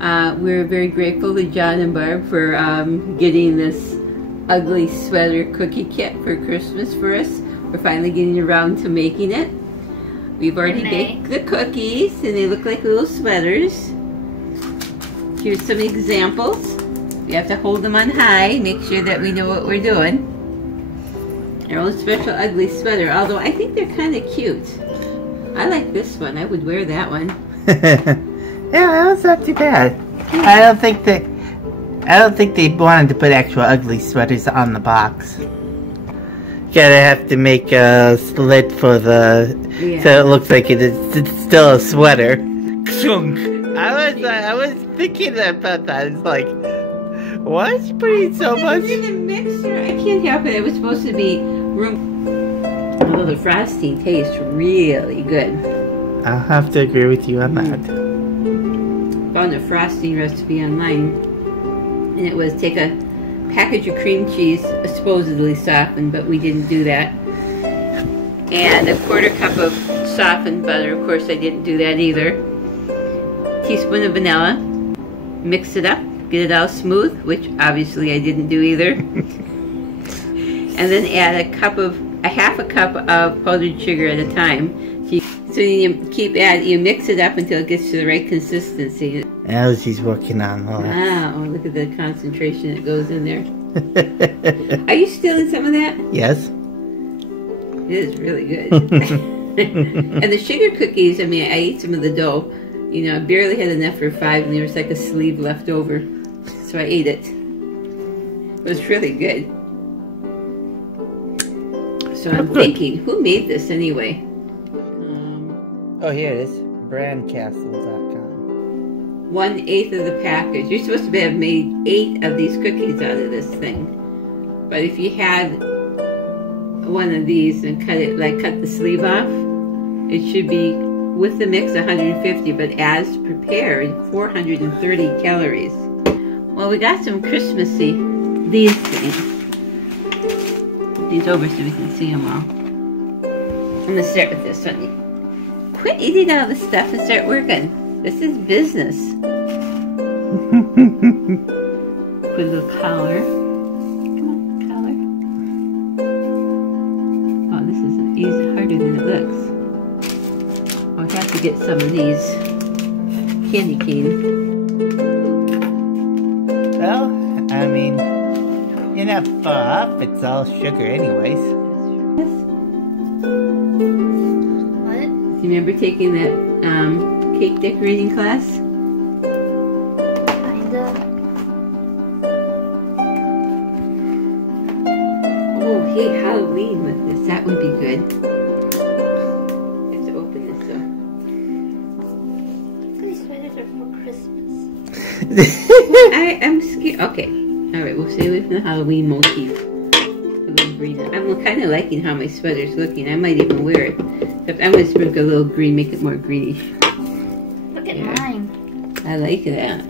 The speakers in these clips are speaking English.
We're very grateful to John and Barb for getting this ugly sweater cookie kit for Christmas for us. We're finally getting around to making it. We've already baked the cookies and they look like little sweaters. Here's some examples. You have to hold them on high, make sure that we know what we're doing. Our own special ugly sweater, although I think they're kind of cute. I like this one. I would wear that one. Yeah, that was not too bad. I don't think they wanted to put actual ugly sweaters on the box. Gotta have to make a slit for the so it looks like it's still a sweater. I was thinking about that. It's like, why is she putting so much? In the mixer, I can't help it. It was supposed to be room. Although the frosting tastes really good. I'll have to agree with you on that. Found a frosting recipe online, and it was take a package of cream cheese, supposedly softened, but we didn't do that, and a quarter cup of softened butter. Of course, I didn't do that either. Teaspoon of vanilla. Mix it up, get it all smooth, which obviously I didn't do either. And then add a half a cup of powdered sugar at a time. So you mix it up until it gets to the right consistency. Now she's working on all that. Wow, look at the concentration that goes in there. Are you stealing some of that? Yes. It is really good. And the sugar cookies, I mean, I ate some of the dough. You know, I barely had enough for 5, and there was like a sleeve left over. So I ate it. It was really good. So I'm thinking, who made this anyway? Oh, here it is. Brandcastle.com. 1/8 of the package. You're supposed to have made 8 of these cookies out of this thing. But if you had one of these and cut the sleeve off, it should be with the mix 150, but as prepared, 430 calories. Well, we got some Christmassy, these things. These over so we can see them all. I'm going to start with this one. Quit eating all this stuff and start working. This is business. Put a little collar. Come on, collar. Oh, this is harder than it looks. I'll have to get some of these candy cane. Well, I mean, you're not far off. It's all sugar anyways. What? Do you remember taking that cake decorating class? Kinda. Oh, hey, Halloween with this. That would be good. I have to open this up. These sweaters are for Christmas. I'm scared. Okay. Alright, we'll stay away from the Halloween motif. I'm kind of liking how my sweater's looking. I might even wear it. Except I'm going to sprinkle a little green, make it more greenish. Look at mine. I like that.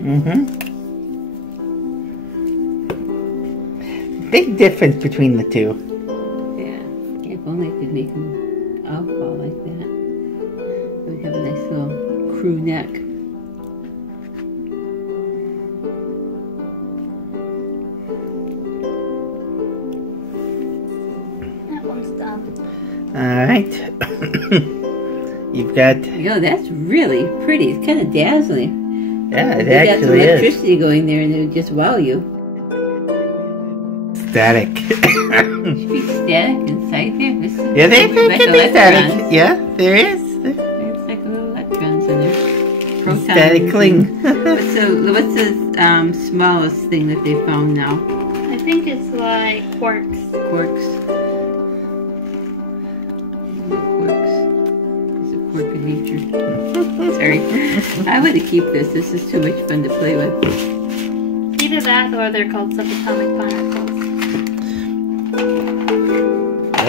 Big difference between the two. Yeah. If only I could make them all fall like that. We'd have a nice little crew neck. Alright. You've got... Yo, that's really pretty. It's kind of dazzling. Yeah, it actually is. Got some electricity is. going there and it would just wow you. Static. There should be static inside there. This is yeah, there can be static. Yeah, there is. There's like little electrons in there. Protons. Static cling. What's the smallest thing that they found now? I think it's like quarks. Quarks. It's a quark creature. Sorry. I want to keep this. This is too much fun to play with. Either that or they're called subatomic particles.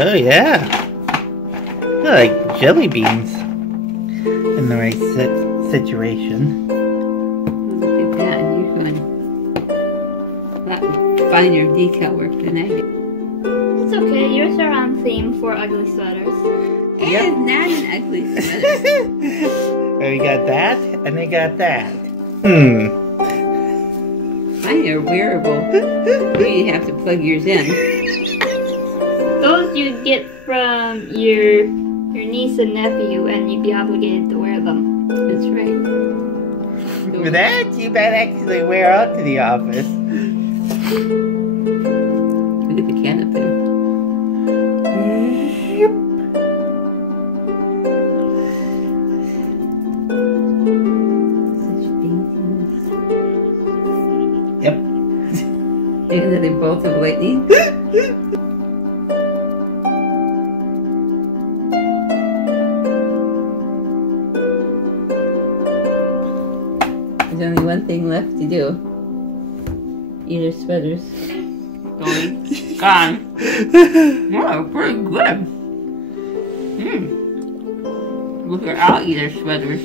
Oh, yeah. They're like jelly beans in the right situation. Look at that. You're doing a lot finer detail work than I do. It's okay. Yours are on theme for ugly sweaters. It is not an ugly sweater. We got that, and we got that. they're wearable. You have to plug yours in. Those you'd get from your niece and nephew, and you'd be obligated to wear them. That's right. With that, you might actually wear out to the office. Look at the can up there. Yep. Such daintiness. Yep. And then they both have lightning. There's only one thing left to do. Either sweaters. Gone. Wow, pretty good. Look at all either sweaters.